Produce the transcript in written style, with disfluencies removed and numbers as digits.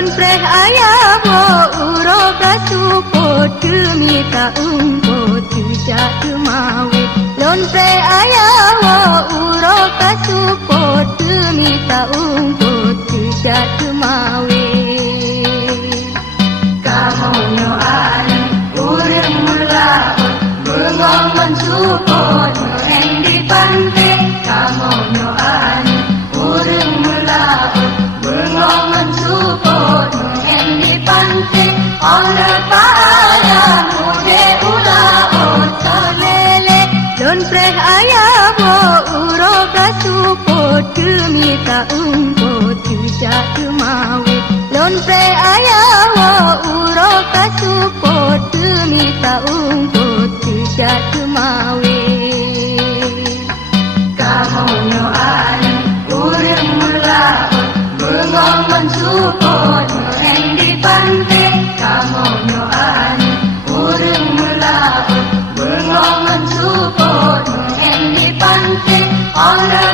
lon preh ayabo uro kasupot kemita umpot tujak kemawe lon preh ayabo uro kasupot kemita umpot tujak kemawe kamu nyoan urang mulaut bengong mensupot meng di pantai kamu nyoan urang mulaut bengong mensupot meng di pantai oleh pada mude ulaut salele lon preh ayabo uro kasupot kemita umpot tujak kemawe lon preh ayabo uro kasupot kemita umpot tujak kemawe kamu nyoan urang mulaut bengong mensupot meng di pantai kamu nyoan urang mulaut bengong mensupot meng di pantai oleh